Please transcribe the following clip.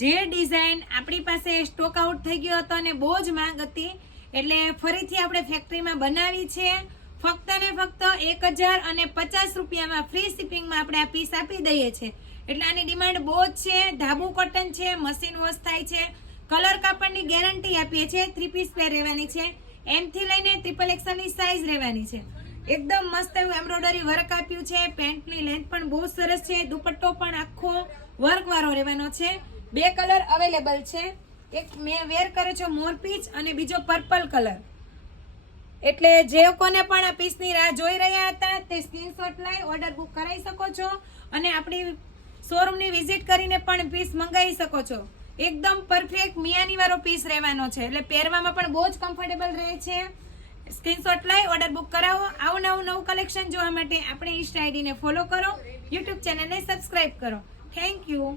જે ડિઝાઇન આપણી પાસે સ્ટોક આઉટ થઈ ગયો હતો અને બહુ જ માંગ હતી, એટલે ફરીથી આપણે ફેક્ટરીમાં બનાવી છે. ફક્ત ને ફક્ત 1050 રૂપિયામાં ફ્રી શિપિંગમાં આપણે આ પીસ આપી દઈએ છીએ. એટલે આની ડિમાન્ડ બહુ જ છે. ધાબુ કોટન છે, મશીન વોશ થાય છે, કલર કાપડની ગેરંટી આપીએ છીએ. 3 પીસ પેર રહેવાની છે, M થી લઈને XXL ની સાઈઝ રહેવાની છે. એકદમ મસ્ત એવું એમ્બ્રોઇડરી વર્ક આપ્યું છે. પેન્ટની લેન્થ પણ બહુ સરસ છે. દુપટ્ટો પણ આખો વર્ક વાળો રહેવાનો છે. 2 કલર અવેલેબલ છે. એક મેં વેર કર્યો છે મોર પીચ અને બીજો પર્પલ કલર. એટલે જે કોને પણ આ પીસની રાહ જોઈ રહ્યા હતા તે સ્ક્રીનશોટ લઈ ઓર્ડર બુક કરાવી શકો છો અને આપણી શોરૂમની વિઝિટ કરીને પણ પીસ મંગાવી શકો છો. એકદમ પરફેક્ટ મિયાની વાળો પીસ રહેવાનો છે, એટલે પહેરવામાં પણ બહુ જ કમ્ફર્ટેબલ રહે છે. સ્ક્રીનશોટ લઈ ઓર્ડર બુક કરાવો. આવું નવું કલેક્શન જોવા માટે આપણે ઇન્સ્ટા આઈડીને ફોલો કરો, યુટ્યુબ ચેનલને સબસ્ક્રાઇબ કરો. Thank you.